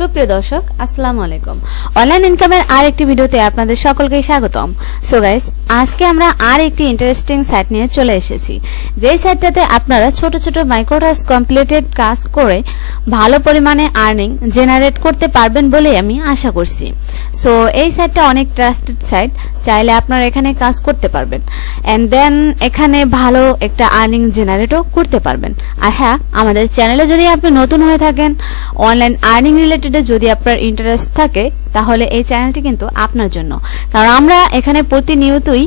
সুপ্রিয় দর্শক আসসালামু আলাইকুম অনলাইন ইনকামের আরেকটি ভিডিওতে আপনাদের সকলকে স্বাগতম। সো গাইস, আজকে আমরা আরেকটি ইন্টারেস্টিং সাইট নিয়ে চলে এসেছি, যেই সাইটটাতে আপনারা ছোট ছোট মাইক্রো টাস্ক কমপ্লিটেড কাজ করে ভালো পরিমাণে আর্নিং জেনারেট করতে পারবেন বলে আমি আশা করছি। সো এই সাইটটা অনেক ট্রাস্টেড সাইট, চাইলে আপনারা এখানে কাজ করতে পারবেন এন্ড দেন এখানে ভালো একটা আর্নিং জেনারেটও করতে পারবেন। আর হ্যাঁ, আমাদের চ্যানেলে যদি আপনি নতুন হয়ে থাকেন, অনলাইন আর্নিং রিলেটেডে যদি আপনার ইন্টারেস্ট থাকে, তাহলে এই চ্যানেলটি কিন্তু আপনার জন্য। কারণ আমরা এখানে প্রতিনিয়তই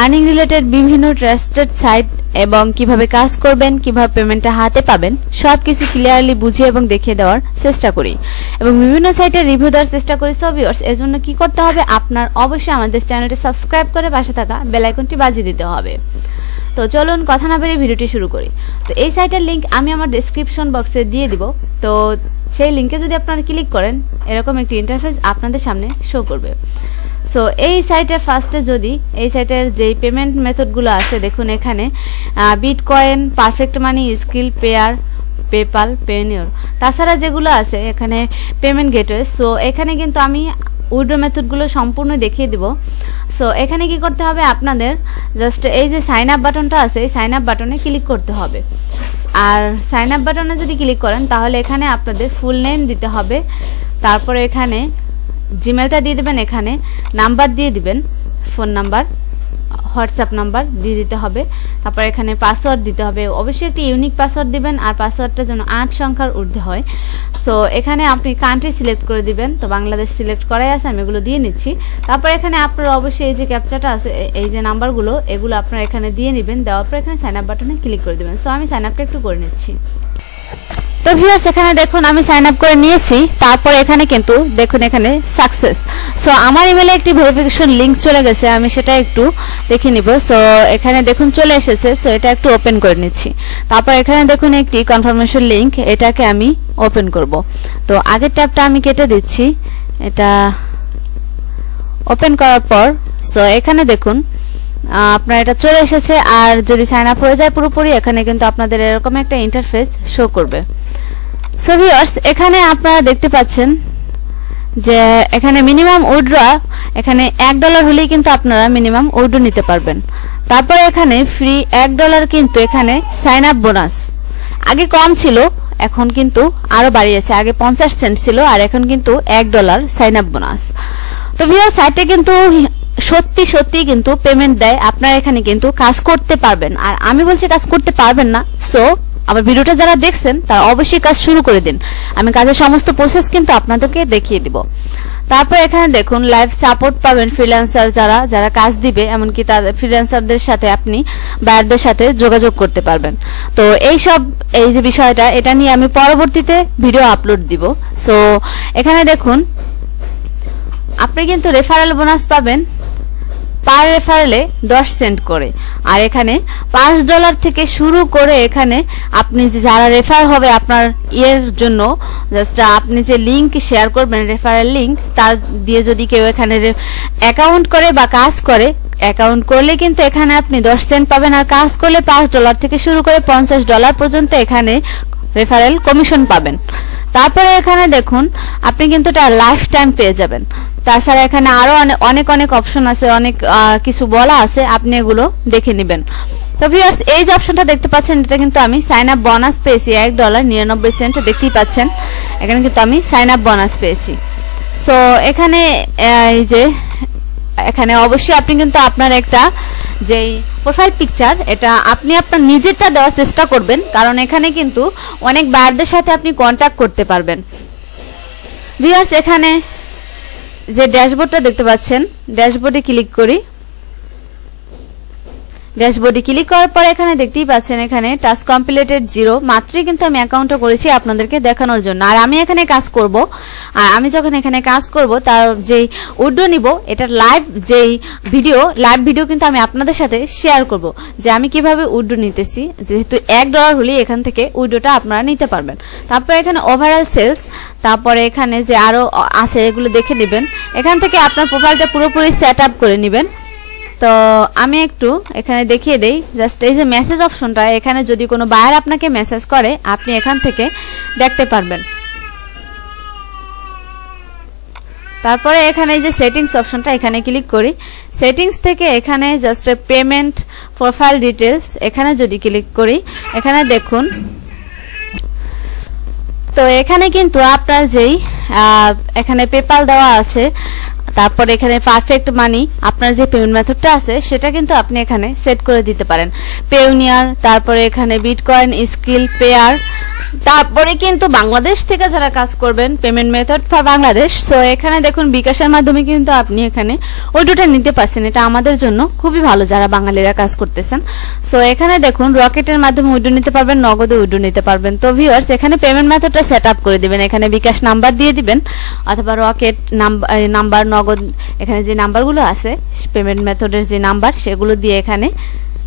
আর্নিং রিলেটেড বিভিন্ন ট্রাস্টেড সাইট এবং কিভাবে কাজ করবেন, কিভাবে পেমেন্টটা হাতে পাবেন, সবকিছু ক্লিয়ারলি বুঝিয়ে এবং দেখিয়ে দেওয়ার চেষ্টা করি এবং বিভিন্ন সাইটের রিভিউ দেওয়ার চেষ্টা করি। সো ভিউয়ার্স, এর জন্য কি করতে হবে, আপনার অবশ্যই আমাদের চ্যানেলটি সাবস্ক্রাইব করে পাশে থাকা বেল আইকনটি বাজিয়ে দিতে হবে। তো চলুন কথা না বেরিয়ে ভিডিওটি শুরু করি। তো এই সাইটের লিংক আমি আমার ডেসক্রিপশন বক্সে দিয়ে দিব। তো সেই লিংকে যদি আপনারা ক্লিক করেন, এরকম একটি ইন্টারফেস আপনাদের সামনে শো করবে। সো এই সাইটের ফার্স্টে যদি এই সাইটের যেই পেমেন্ট মেথডগুলো আছে, দেখুন এখানে বিটকয়েন, পারফেক্ট মানি, স্কিল, পেয়ার, পেপাল, পেনিয়র, তাছাড়া যেগুলো আছে এখানে পেমেন্ট গেটওয়ে। সো এখানে কিন্তু আমি উইথড্র মেথডগুলো সম্পূর্ণ দেখিয়ে দিব। সো এখানে কি করতে হবে, আপনাদের জাস্ট এই যে সাইন আপ বাটনটা আছে, এই সাইন আপ বাটনে ক্লিক করতে হবে। আর সাইন আপ বাটনে যদি ক্লিক করেন, তাহলে এখানে আপনাদের ফুল নেম দিতে হবে, তারপরে এখানে জিমেলটা দিয়ে দেবেন, এখানে নাম্বার দিয়ে দিবেন, ফোন নাম্বার, হোয়াটসঅ্যাপ নাম্বার দিয়ে দিতে হবে, তারপর এখানে পাসওয়ার্ড দিতে হবে। অবশ্যই একটি ইউনিক পাসওয়ার্ড দিবেন, আর পাসওয়ার্ডটা যেন 8 সংখ্যার ঊর্ধ্বে হয়। সো এখানে আপনি কান্ট্রি সিলেক্ট করে দিবেন, তো বাংলাদেশ সিলেক্ট করাই আছে, আমি এগুলো দিয়ে নিচ্ছি। তারপর এখানে আপনারা অবশ্যই এই যে ক্যাপচাটা আছে, এই যে নাম্বারগুলো, এগুলো আপনারা এখানে দিয়ে নেবেন। দেওয়ার পর এখানে সাইন আপ বাটনে ক্লিক করে দেবেন। সো আমি সাইন আপটা একটু করে নিচ্ছি। তো ভিউয়ার্স, এখানে দেখুন আমি সাইন আপ করে নিয়েছি। তারপর এখানে কিন্তু দেখুন এখানে সাকসেস। সো আমার ইমেলে একটি ভেরিফিকেশন লিংক চলে গেছে, আমি সেটা একটু দেখে নিব। সো এখানে দেখুন চলে এসেছে। সো এটা একটু ওপেন করে নিচ্ছি। তারপর এখানে দেখুন একটি কনফার্মেশন লিংক, এটাকে আমি ওপেন করব। তো আগের ট্যাবটা আমি কেটে দিচ্ছি, এটা ওপেন করার পর সো এখানে দেখুন আপনার এটা চলে এসেছে। আর যদি সাইন আপ হয়ে যায় পুরোপুরি, এখানে কিন্তু আপনাদের এরকম একটা ইন্টারফেস শো করবে। সো ভিউয়ার্স, এখানে আপনারা দেখতে পাচ্ছেন যে এখানে মিনিমাম উইথড্র এখানে $1 হলেই কিন্তু আপনারা মিনিমাম উইথড্র নিতে পারবেন। তারপর এখানে ফ্রি $1 কিন্তু এখানে সাইন আপ বোনাস। আগে কম ছিল, এখন কিন্তু আরো বাড়িয়েছে। আগে 50 সেন্ট ছিল, আর এখন কিন্তু $1 সাইন আপ বোনাস। তো ভিউয়ার্স, সাইটে কিন্তু সত্যি সত্যি কিন্তু পেমেন্ট দেয়, আপনারা এখানে কিন্তু কাজ করতে পারবেন। আর আমি বলছি কাজ করতে পারবেন না, সো আমার ভিডিওটা যারা দেখছেন তারা অবশ্যই কাজ শুরু করে দিন। আমি কাজের সমস্ত প্রসেস কিন্তু আপনাদেরকে দেখিয়ে দিব। তারপর এখানে দেখুন লাইভ সাপোর্ট পাবেন, ফ্রিল্যান্সার যারা যারা কাজ দিবে, এমনকি তাদের ফ্রিল্যান্সারদের সাথে আপনি বায়ারদের সাথে যোগাযোগ করতে পারবেন। তো এই যে বিষয়টা, এটা নিয়ে আমি পরবর্তীতে ভিডিও আপলোড দিব। সো এখানে দেখুন আপনি কিন্তু রেফারেল বোনাস পাবেন পার রেফারেলে 10 সেন্ট করে। আর এখানে $5 থেকে শুরু করে এখানে আপনি যারা রেফার হবে আপনার ইয়ের জন্য, জাস্ট আপনি যে লিংক শেয়ার করবেন, রেফারেল লিংক, তার দিয়ে যদি কেউ এখানে অ্যাকাউন্ট করে বা কাজ করে, অ্যাকাউন্ট করলে কিন্তু এখানে আপনি 10 সেন্ট পাবেন। আর কাজ করলে $5 থেকে শুরু করে $50 পর্যন্ত এখানে রেফারেল কমিশন পাবেন। তারপরে এখানে দেখুন আপনি কিন্তু এটা লাইফ টাইম পেয়ে যাবেন। তাছাড়া এখানে আরো অনেক অপশন আছে, অনেক কিছু বলা আছে, আপনি এগুলো দেখে নেবেন। তো ভিউয়ার্স, এই যে অপশনটা দেখতে পাচ্ছেন, এটা কিন্তু আমি সাইন আপ বোনাস পেয়েছি $1.99 দেখতেই পাচ্ছেন। এখানে কিন্তু আমি সাইন আপ বোনাস পেয়েছি। সো এখানে এই যে এখানে অবশ্যই আপনি কিন্তু আপনার একটা যেই প্রোফাইল পিকচার, এটা আপনি আপনার নিজেরটা দেওয়ার চেষ্টা করবেন, কারণ এখানে কিন্তু অনেক বায়ারদের সাথে আপনি কন্ট্যাক্ট করতে পারবেন। ভিউয়ার্স, এখানে যে ড্যাশবোর্ডটা দেখতে পাচ্ছেন, ড্যাশবোর্ডে ক্লিক করি। ড্যাশবোর্ডে ক্লিক করার পর এখানে দেখতেই পাচ্ছেন এখানে টাস্ক কমপ্লিটেড 0, মাত্রই কিন্তু আমি অ্যাকাউন্টও করেছি আপনাদেরকে দেখানোর জন্য। আর আমি এখানে কাজ করব, আর আমি যখন এখানে কাজ করব তার যেই উইথড্র নিব, এটার লাইভ ভিডিও কিন্তু আমি আপনাদের সাথে শেয়ার করব যে আমি কিভাবে উইথড্র নিতেছি। যেহেতু $1 হলেই এখান থেকে উইথড্রটা আপনারা নিতে পারবেন। তারপর এখানে ওভারঅল সেলস, তারপরে এখানে যে আরো আছে এগুলো দেখে নেবেন। এখান থেকে আপনার প্রোফাইলটা পুরোপুরি সেট আপ করে নেবেন। তো আমি একটু এখানে দেখিয়ে দেই, জাস্ট এই যে মেসেজ অপশনটা, এখানে যদি কোনো বায়ার আপনাকে মেসেজ করে, আপনি এখান থেকে দেখতে পারবেন। তারপরে এখানে এই যে সেটিংস অপশনটা এখানে ক্লিক করি সেটিংস থেকে এখানে জাস্ট পেমেন্ট প্রোফাইল ডিটেইলস এখানে যদি ক্লিক করি এখানে দেখুন তো এখানে কিন্তু আপনার যেই এখানে পেপাল দেওয়া আছে তারপর এখানে পারফেক্ট মানি আপনার যে পেমেন্ট মেথডটা আছে সেটা কিন্তু আপনি এখানে সেট করে দিতে পারেন পেওনিয়ার তারপরে এখানে বিটকয়েন স্কিল পেয়ার তারপরে কিন্তু বাংলাদেশ থেকে যারা কাজ করবেন payment method for Bangladesh so এখানে দেখুন বিকাশের মাধ্যমে কিন্তু আপনি এখানে উইড্রোটা নিতে পারছেন এটা আমাদের জন্য খুবই ভালো যারা বাঙালিরা কাজ করতেছেন সো এখানে দেখুন রকেটের মাধ্যমে উইড্রো নিতে পারবেন নগদে উইড্রো নিতে পারবেন তো ভিউয়ার্স এখানে পেমেন্ট মেথডটা সেট আপ করে দিবেন এখানে বিকাশ নাম্বার দিয়ে দিবেন অথবা রকেট নাম্বার নগদ এখানে যে নাম্বারগুলো আছে পেমেন্ট মেথডের যে নাম্বার সেগুলো দিয়ে এখানে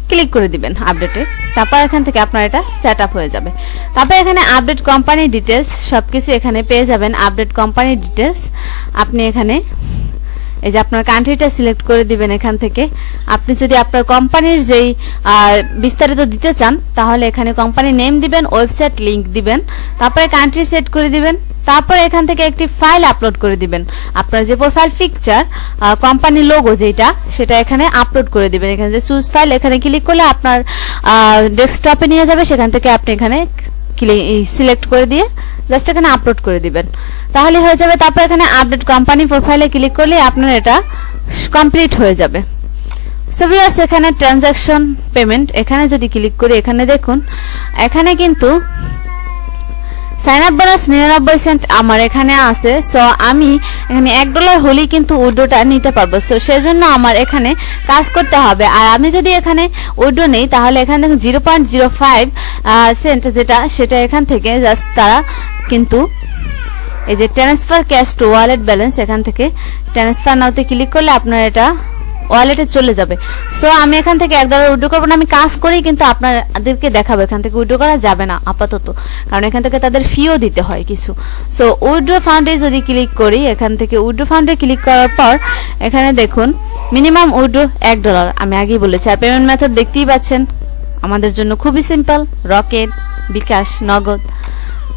ক্লিক করে দিবেন আপডেটে তারপর এখান থেকে আপনার এটা সেট আপ হয়ে যাবে তারপর এখানে আপডেট কোম্পানি ডিটেইলস সবকিছু এখানে পেয়ে যাবেন আপডেট কোম্পানি ডিটেইলস আপনি এখানে এই যে আপনার কান্ট্রিটা সিলেক্ট করে দিবেন এখান থেকে আপনি যদি আপনার কোম্পানির যেই বিস্তারিত দিতে চান তাহলে এখানে কোম্পানি নেম দিবেন ওয়েবসাইট লিংক দিবেন তারপরে কান্ট্রি সেট করে দিবেন তারপর এখান থেকে একটি ফাইল আপলোড করে দিবেন আপনার যে প্রোফাইল পিকচার কোম্পানি লোগো যেটা সেটা এখানে আপলোড করে দিবেন এখানে যে চুজ ফাইল এখানে ক্লিক করলে আপনার ডেস্কটপে নিয়ে যাবে সেখান থেকে আপনি এখানে সিলেক্ট করে দিয়ে জাস্ট এখানে আপলোড করে দিবেন তাহলে হয়ে যাবে তারপর এখানে আপডেট কোম্পানি প্রোফাইলে ক্লিক করলে আপনার এটা কমপ্লিট হয়ে যাবে সো ভিউয়ার্স এখানে ট্রানজাকশন পেমেন্ট এখানে যদি ক্লিক করি এখানে দেখুন এখানে কিন্তু সাইন আপ বোনাস 99 সেন্ট আমার এখানে আছে সো আমি এখানে $1 হলেই কিন্তু উইড্রোটা নিতে পারবো সো সেজন্য আমার এখানে কাজ করতে হবে আর আমি যদি এখানে উইড্রো নেই তাহলে এখানে দেখুন 0.05 সেন্ট যেটা সেটা এখান থেকে জাস্ট তারা কিন্তু এই যে transfer cash two wallet balance এখান থেকে ট্রান্সফার নাওতে ক্লিক করলে আপনার এটা ওয়ালেটে চলে যাবে সো আমি এখান থেকে $1 উইথড্র করব না আমি কাজ করি কিন্তু আপনাদেরকে দেখাবো এখান থেকে উইথড্র করা যাবে না আপাতত কারণ এখান থেকে তাদের ফিও দিতে হয় কিছু সো উইথড্র ফান্ডে যদি ক্লিক করি এখান থেকে উইথড্র ফান্ডে ক্লিক করার পর এখানে দেখুন মিনিমাম উইথড্র $1 আমি আগেই বলেছি আর পেমেন্ট মেথড দেখতেই পাচ্ছেন আমাদের জন্য খুবই সিম্পল রকেট বিকাশ নগদ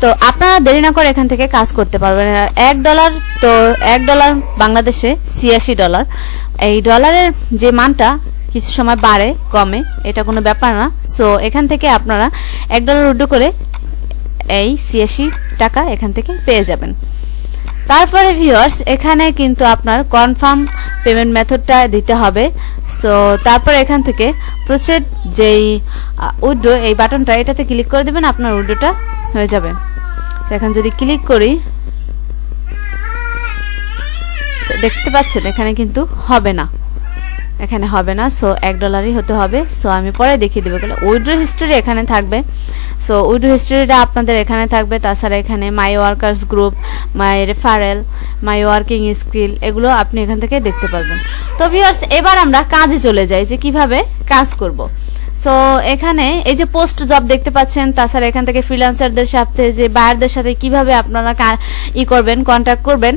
তো আপনারা দেরি না করে এখান থেকে কাজ করতে পারবেন $1 তো $1 বাংলাদেশে $86 এই ডলারের যে মানটা কিছু সময় বাড়ে কমে এটা কোনো ব্যাপার না সো এখান থেকে আপনারা $1 উইথড্র করে এই 86 টাকা এখান থেকে পেয়ে যাবেন তারপরে ভিউয়ার্স এখানে কিন্তু আপনার কনফার্ম পেমেন্ট মেথডটা দিতে হবে সো তারপর এখান থেকে প্রসিড যেই উইথড্র এই বাটনটা এটাতে ক্লিক করে দিবেন আপনার উইথড্রটা হয়ে যাবে এখন যদি ক্লিক করি দেখতে পাচ্ছেন এখানে কিন্তু হবে না এখানে হবে না সো $1 হতে হবে সো আমি পরে দেখিয়ে দেব উইথড্র হিস্টরি এখানে থাকবে সো উইথড্র হিস্টরিটা আপনাদের এখানে থাকবে তাছাড়া এখানে মাই ওয়ার্কার্স গ্রুপ মাই রেফারেল মাই ওয়ার্কিং স্কিল এগুলো আপনি এখান থেকে দেখতে পারবেন তো ভিউয়ার্স এবার আমরা কাজে চলে যাই যে কিভাবে কাজ করব সো এখানে এই যে পোস্ট জব দেখতে পাচ্ছেন তাছাড়া এখান থেকে ফ্রিল্যান্সারদের সাথে যে বায়ারদের সাথে কিভাবে আপনারা করবেন কন্টাক্ট করবেন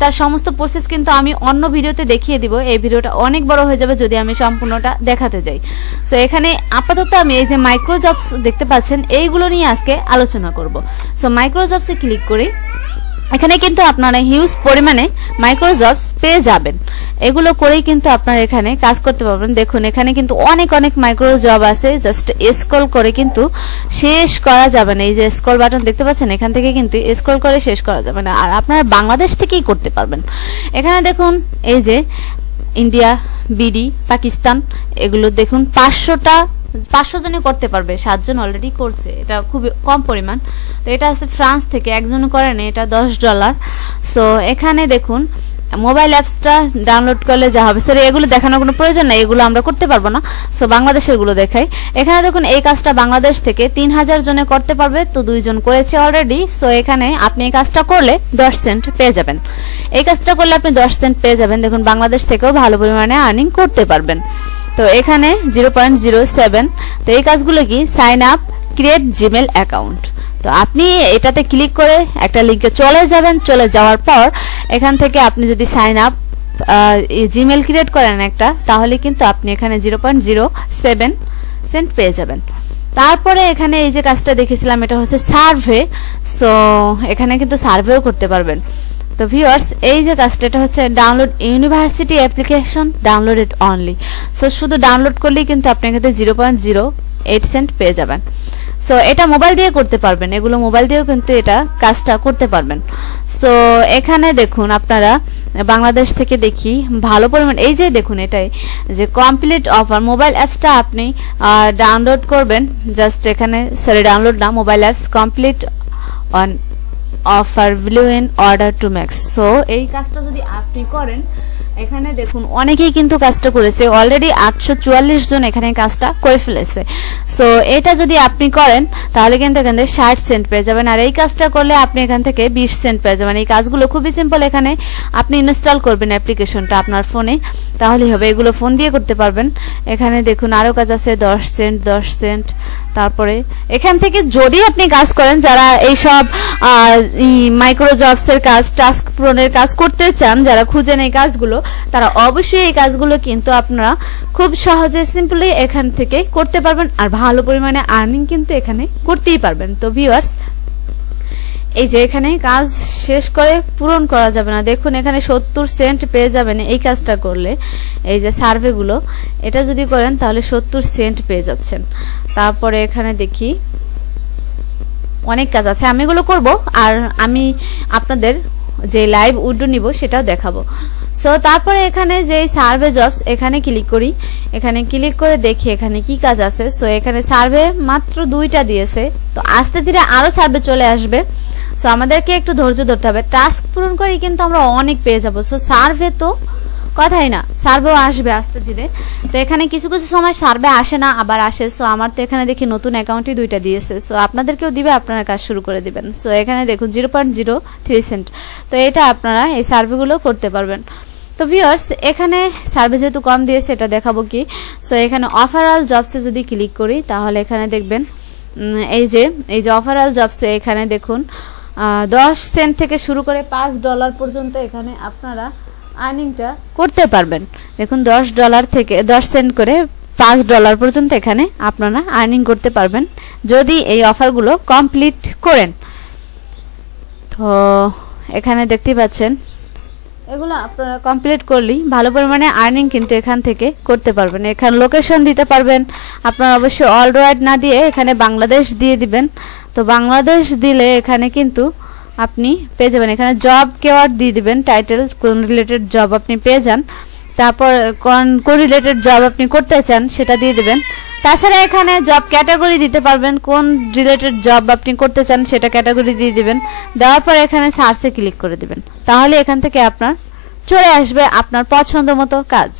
তার সমস্ত প্রসেস কিন্তু আমি অন্য ভিডিওতে দেখিয়ে দিব এই ভিডিওটা অনেক বড় হয়ে যাবে যদি আমি সম্পূর্ণটা দেখাতে যাই সো এখানে আপাতত আমি এই যে মাইক্রো জবস দেখতে পাচ্ছেন এইগুলো নিয়ে আজকে আলোচনা করব সো মাইক্রো জবসে ক্লিক করি এখানে কিন্তু আপনারা হিউজ পরিমাণে মাইক্রো জবস পেয়ে যাবেন এগুলো করেই কিন্তু আপনারা এখানে কাজ করতে পারবেন দেখুন এখানে কিন্তু অনেক মাইক্রো জব আছে জাস্ট স্ক্রল করে কিন্তু শেষ করা যাবে না এই যে স্ক্রল বাটন দেখতে পাচ্ছেন এখান থেকে কিন্তু স্ক্রল করে শেষ করা যাবে না আর আপনারা বাংলাদেশ থেকেই করতে পারবেন এখানে দেখুন এই যে ইন্ডিয়া বিডি পাকিস্তান এগুলো দেখুন 500 জনে করতে পারবে 7 জন অলরেডি করছে এটা খুব কম পরিমাণ তো এটা আছে ফ্রান্স থেকে একজন করেন এটা $10 সো এখানে দেখুন মোবাইল অ্যাপসটা ডাউনলোড করলে যা হবে সরি এগুলো দেখানোর কোনো প্রয়োজন নাই এগুলো আমরা করতে পারবো না সো বাংলাদেশের গুলো দেখাই এখানে দেখুন এই কাজটা বাংলাদেশ থেকে 3000 জনে করতে পারবে তো 2 জন করেছে অলরেডি সো এখানে আপনি এই কাজটা করলে 10 সেন্ট পেয়ে যাবেন এই কাজটা করলে আপনি 10 সেন্ট পেয়ে যাবেন দেখুন বাংলাদেশ থেকেও ভালো পরিমাণে আর্নিং করতে পারবেন তো এখানে 0.07 তো এই কাজগুলো কি sign up create Gmail account তো আপনি এটাতে ক্লিক করে একটা লিংকে চলে যাবেন চলে যাওয়ার পর এখান থেকে আপনি যদি সাইন আপ জিমেল ক্রিয়েট করেন একটা তাহলে কিন্তু আপনি এখানে 0.07 সেন্ট পেয়ে যাবেন তারপরে এখানে এই যে কাজটা দেখেছিলাম এটা হচ্ছে সার্ভে সো এখানে কিন্তু সার্ভেও করতে পারবেন তো ভিউয়ার্স এই যে কাজটা এটা হচ্ছে download university application downloaded only. So শুধু ডাউনলোড করলেই কিন্তু আপনি এখানে 0.08 সেন্ট পেয়ে যাবেন। সো এটা মোবাইল দিয়ে করতে পারবেন, এগুলো মোবাইল দিয়েও কিন্তু এটা কাজটা করতে পারবেন। সো এখানে দেখুন আপনারা বাংলাদেশ থেকে দেখি ভালো পরিমাণ, এই যে দেখুন এটাই যে কমপ্লিট অফার মোবাইল অ্যাপসটা আপনি ডাউনলোড করবেন। জাস্ট এখানে ডাউনলোড না, mobile apps complete on offer value in order to max. So এই কাজটা যদি আপনি করেন, এখানে দেখুন অনেকেই কিন্তু কাজটা করেছে, অলরেডি 844 জন এখানে কাজটা করে ফেলেছে। সো এটা যদি আপনি করেন তাহলে কিন্তু এখান থেকে 60 সেন্ট পেয়ে যাবেন, আর এই কাজটা করলে আপনি এখান থেকে 20 সেন্ট পেয়ে যাবেন। এই কাজগুলো খুবই সিম্পল, এখানে আপনি ইনস্টল করবেন অ্যাপ্লিকেশনটা আপনার ফোনে, তাহলেই হবে। এগুলো ফোন দিয়ে করতে পারবেন। এখানে দেখুন আরো কাজ আছে 10 সেন্ট 10 সেন্ট। তারপরে এখান থেকে যদি আপনি কাজ করেন, যারা এইসব মাইক্রো জবসের কাজ, টাস্ক পূরণের কাজ করতে চান, যারা খুঁজেন এই কাজগুলো, তারা অবশ্যই এই কাজগুলো কিন্তু আপনারা খুব সহজে সিম্পলি এখান থেকে করতে পারবেন, আর ভালো পরিমাণে আর্নিং কিন্তু এখানে করতেই পারবেন। তো ভিউয়ার্স এই যে এখানে কাজ শেষ করে পূরণ করা যাবে না, দেখুন এখানে 70 সেন্ট পেয়ে যাবেন এই কাজটা করলে। এই যে সার্ভেগুলো এটা যদি করেন তাহলে 70 সেন্ট পেয়ে যাচ্ছেন। তারপরে এখানে দেখি অনেক কাজ আছে, আমি এগুলো করব, আর আমি আপনাদের যে লাইভ উইন্ডো নিব সেটাও দেখাবো। সো তারপরে এখানে যে সার্ভে জবস এখানে ক্লিক করি, এখানে ক্লিক করে দেখি এখানে কি কাজ আছে। সো এখানে সার্ভে মাত্র 2টা দিয়েছে, তো আস্তে ধীরে আরো সার্ভে চলে আসবে। সো আমাদেরকে একটু ধৈর্য ধরতে হবে, টাস্ক পূরণ করি কিন্তু আমরা অনেক পেয়ে যাব। সো সার্ভে তো কথাই না, সার্ভেও আসবে আস্তে ধীরে। তো এখানে কিছু কিছু সময় সার্ভে আসে না, আবার আসে। সো আমার তো এখানে দেখি নতুন অ্যাকাউন্টই 2টা দিয়েছে, সো আপনাদেরকেও দিবে, আপনারা কাজ শুরু করে দিবেন। সো এখানে দেখুন 0.03 সেন্ট। তো এটা আপনারা এই সার্ভেগুলো করতে পারবেন। তো ভিউয়ার্স এখানে সার্ভে যেহেতু কম দিয়েছে এটা দেখাবো কি। সো এখানে অফারাল জবসে যদি ক্লিক করি তাহলে এখানে দেখবেন এই যে অফারাল জবসে এখানে দেখুন 10 সেন্ট থেকে শুরু করে $5 পর্যন্ত এখানে আপনারা আর্নিংটা করতে পারবেন। দেখুন $10 থেকে 10 সেন্ট করে $5 পর্যন্ত এখানে আপনারা আর্নিং করতে পারবেন যদি এই অফারগুলো কমপ্লিট করেন। তো এখানে দেখতে পাচ্ছেন এগুলো আপনারা কমপ্লিট করলেই ভালো পরিমাণে আর্নিং কিন্তু এখান থেকে করতে পারবেন। এখানে লোকেশন দিতে পারবেন, আপনারা অবশ্যই অল ওয়ার্ল্ড না দিয়ে এখানে বাংলাদেশ দিয়ে দিবেন। তো বাংলাদেশ দিলে এখানে কিন্তু আপনি পেয়ে যাবেন, এখানে জব কিওয়ার্ড দিয়ে দিবেন, টাইটেল কোন রিলেটেড জব আপনি পেয়ে যান, তারপর কোন রিলেটেড জব আপনি করতে চান সেটা দিয়ে দিবেন। তাছাড়া এখানে জব ক্যাটাগরি দিতে পারবেন, কোন রিলেটেড জব আপনি করতে চান সেটা ক্যাটাগরি দিয়ে দিবেন। দেওয়ার পর এখানে সার্চে ক্লিক করে দিবেন, তাহলে এখান থেকে আপনার চলে আসবে আপনার পছন্দ মতো কাজ।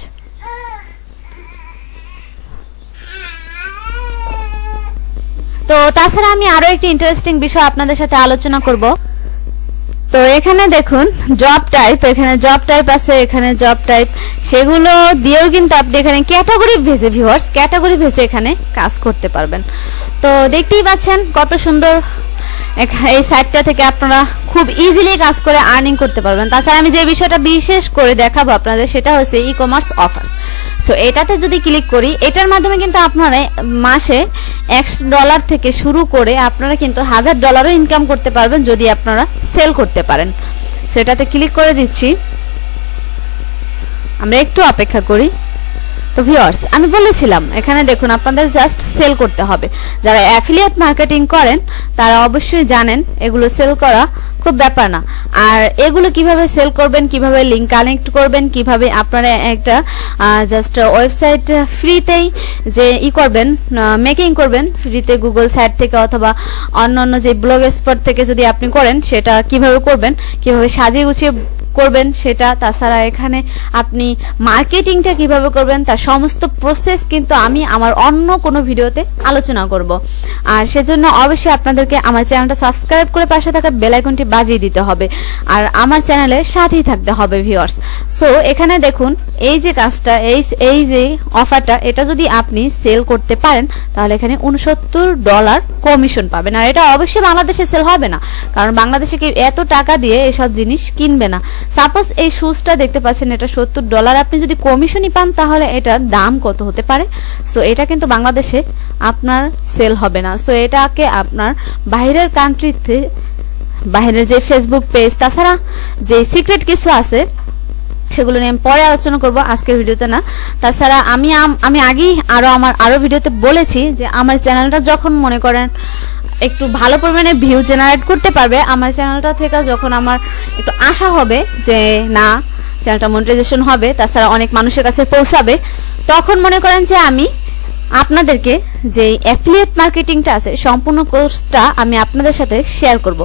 তো তাছাড়া আমি আরো একটি ইন্টারেস্টিং বিষয় আপনাদের সাথে আলোচনা করব। তো এখানে দেখুন জব টাইপ, এখানে জব টাইপ আছে, এখানে জব টাইপ সেগুলো দিয়েও কিন্তু আপনি এখানে ক্যাটাগরি ভেজে ভিউয়ার্স ক্যাটাগরি ভেজে এখানে কাজ করতে পারবেন। তো দেখতেই পাচ্ছেন কত সুন্দর এই সাইটটা থেকে আপনারা খুব ইজিলি কাজ করে আর্নিং করতে পারবেন। তাছাড়া আমি যে বিষয়টা বিশেষ করে দেখাবো আপনাদের সেটা হচ্ছে ই কমার্স অফার্স। সো এটাতে যদি ক্লিক করি, এটার মাধ্যমে কিন্তু আপনারা মাসে $1 থেকে শুরু করে আপনারা কিন্তু $1000 ইনকাম করতে পারবেন যদি আপনারা সেল করতে পারেন। সো এটাতে ক্লিক করে দিচ্ছি, আমরা একটু অপেক্ষা করি। তো ভিউয়ার্স আমি বলেছিলাম এখানে দেখুন আপনাদের জাস্ট সেল করতে হবে। যারা অ্যাফিলিয়েট মার্কেটিং করেন তারা অবশ্যই জানেন এগুলো সেল করা খুব ব্যাপার না। আর এগুলো কিভাবে সেল করবেন, কিভাবে লিংক কানেক্ট করবেন, কিভাবে আপনারা একটা জাস্ট ওয়েবসাইট ফ্রিতেই যে করবেন মেকিং করবেন ফ্রিতে গুগল সাইট থেকে অথবা অন্যান্য যে ব্লগ স্পট থেকে যদি আপনি করেন সেটা কিভাবে করবেন, কিভাবে সাজিয়ে গুছিয়ে করবেন সেটা, তাছাড়া এখানে আপনি মার্কেটিংটা কিভাবে করবেন তার সমস্ত প্রসেস কিন্তু আমি আমার অন্য কোনো ভিডিওতে আলোচনা করব। আর সেজন্য অবশ্যই আপনাদেরকে আমার চ্যানেলটা সাবস্ক্রাইব করে পাশে থাকা বেল আইকনটি বাজিয়ে দিতে হবে আর আমার চ্যানেলের সাথেই থাকতে হবে ভিউয়ার্স। সো এখানে দেখুন এই যে কাজটা, এই যে অফারটা, এটা যদি আপনি সেল করতে পারেন তাহলে এখানে $69 কমিশন পাবেন। আর এটা অবশ্যই বাংলাদেশে সেল হবে না, কারণ বাংলাদেশে কেউ এত টাকা দিয়ে এসব জিনিস কিনবে না। সাপোজ এই শুজটা দেখতে পাচ্ছেন এটা $70, আপনি যদি কমিশনই পান তাহলে এটার দাম কত হতে পারে। সো এটা কিন্তু বাংলাদেশে আপনার সেল হবে না। সো এটাকে আপনার বাইরের কান্ট্রিতে বাইরের যে ফেসবুক পেজ, তাছাড়া যে সিক্রেট কিছু আছে সেগুলো নিয়ে আমি পরে আলোচনা করব, আজকের ভিডিওতে না। তাছাড়া আমি আগেই আরো ভিডিওতে বলেছি যে আমার চ্যানেলটা যখন মনে করেন একটু ভালো পরিমাণে ভিউ জেনারেট করতে পারবে, আমার চ্যানেলটা থেকে যখন আমার একটু আশা হবে যে না চ্যানেলটা মনিটাইজেশন হবে, তাছাড়া অনেক মানুষের কাছে পৌঁছাবে, তখন মনে করেন যে আমি আপনাদেরকে যে অ্যাফিলিয়েট মার্কেটিংটা আছে সম্পূর্ণ কোর্সটা আমি আপনাদের সাথে শেয়ার করব।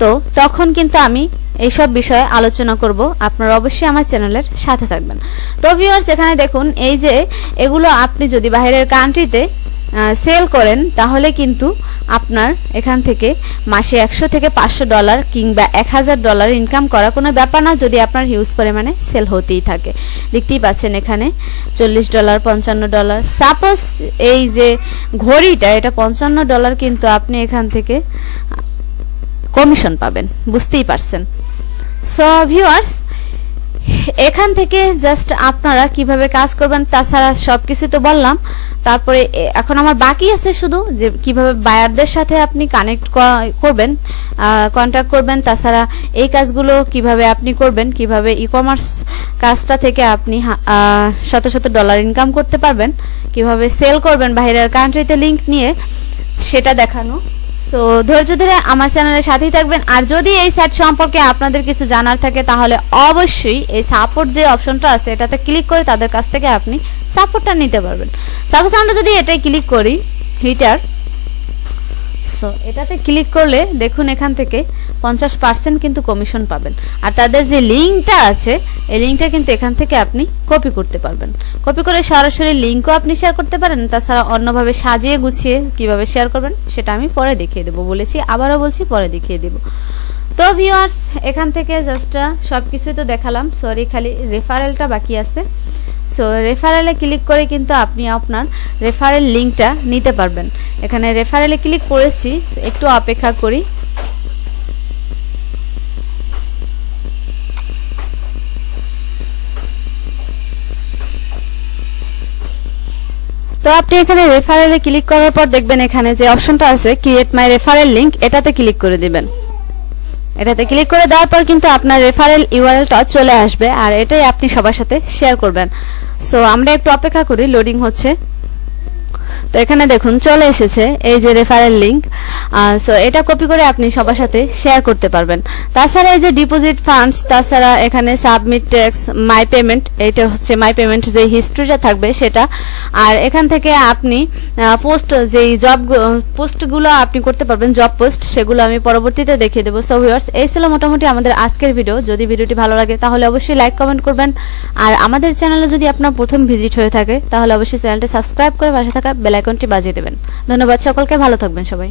তো তখন কিন্তু আমি এইসব বিষয়ে আলোচনা করব, আপনারা অবশ্যই আমার চ্যানেলের সাথে থাকবেন। তো ভিউয়ার্স, এখানে দেখুন এই যে এগুলো আপনি যদি বাইরের কান্ট্রিতে সেল করেন তাহলে কিন্তু আপনার এখান থেকে মাসে $100 থেকে $500 কিংবা $1000 ইনকাম করা কোনো ব্যাপার না, যদি আপনার হিউজ পরিমাণে সেল হতেই থাকে। দেখতেই পাচ্ছেন এখানে $40, $55। সাপোজ এই যে ঘড়িটা এটা $55, কিন্তু আপনি এখান থেকে কমিশন পাবেন, বুঝতেই পারছেন। সো ভিউয়ার্স, এখান থেকে জাস্ট আপনারা কিভাবে কাজ করবেন, তাছাড়া সবকিছু তো বললাম। তারপরে এখন আমার বাকি আছে শুধু যে কিভাবে বায়ারদের সাথে আপনি কানেক্ট করবেন, কন্ট্যাক্ট করবেন, তাছাড়া এই কাজগুলো কিভাবে আপনি করবেন, কিভাবে ই কমার্স কাজটা থেকে আপনি শত শত ডলার ইনকাম করতে পারবেন, কিভাবে সেল করবেন বাইরের কান্ট্রিতে লিংক নিয়ে, সেটা দেখানো। তো ধৈর্য ধরে আমার চ্যানেলের সাথেই থাকবেন। আর যদি এই সাইট সম্পর্কে আপনাদের কিছু জানার থাকে তাহলে অবশ্যই এই সাপোর্ট যে অপশনটা আছে এটাতে ক্লিক করে তাদের কাছ থেকে আপনি সাপোর্টটা নিতে পারবেন। সাপোজ আমরা যদি এটাই ক্লিক করি হিটার, সো এটাতে ক্লিক করলে দেখুন এখান থেকে 50% কিন্তু কমিশন পাবেন। আর তাদের যে লিঙ্কটা আছে এই লিঙ্কটা কিন্তু এখান থেকে আপনি কপি করতে পারবেন, কপি করে সরাসরি লিঙ্কও আপনি শেয়ার করতে পারেন। তাছাড়া অন্যভাবে সাজিয়ে গুছিয়ে কিভাবে শেয়ার করবেন সেটা আমি পরে দেখিয়ে দেবো, বলেছি আবারও বলছি পরে দেখিয়ে দেব। তো ভিউয়ার্স, এখান থেকে জাস্ট সবকিছুই তো দেখালাম, সরি খালি রেফারেলটা বাকি আছে। সো রেফারেলে ক্লিক করে কিন্তু আপনি আপনার রেফারেল লিঙ্কটা নিতে পারবেন। এখানে রেফারেলে ক্লিক করেছি, একটু অপেক্ষা করি। তো আপনি এখানে রেফারেলে ক্লিক করার পর দেখবেন এখানে যে অপশনটা আছে ক্রিয়েট মাই রেফারেল লিঙ্ক, এটাতে ক্লিক করে দিবেন। এটাতে ক্লিক করে দেওয়ার পর কিন্তু আপনার রেফারেল ইউআরএলটা চলে আসবে, আর এটাই আপনি সবার সাথে শেয়ার করবেন। সো আমরা একটু অপেক্ষা করি, লোডিং হচ্ছে। তো এখানে দেখুন চলে এসেছে এই যে রেফারেল লিঙ্ক। সো এটা কপি করে আপনি সবার সাথে শেয়ার করতে পারবেন। তাছাড়া এই যে ডিপোজিট ফান্ডস, তাছাড়া এখানে সাবমিট ট্যাক্স, মাই পেমেন্ট, এইটা হচ্ছে মাই পেমেন্ট যে হিস্ট্রিটা থাকবে সেটা। আর এখান থেকে আপনি পোস্ট যেই জব পোস্টগুলো আপনি করতে পারবেন, জব পোস্ট, সেগুলো আমি পরবর্তীতে দেখিয়ে দেবো। সো ভিউয়ার্স, এই ছিল মোটামুটি আমাদের আজকের ভিডিও। যদি ভিডিওটি ভালো লাগে তাহলে অবশ্যই লাইক কমেন্ট করবেন। আর আমাদের চ্যানেলে যদি আপনার প্রথম ভিজিট হয়ে থাকে তাহলে অবশ্যই চ্যানেলটি সাবস্ক্রাইব করে পাশে থাকা বেল আইকনটি বাজিয়ে দেবেন। ধন্যবাদ সকলকে, ভালো থাকবেন সবাই।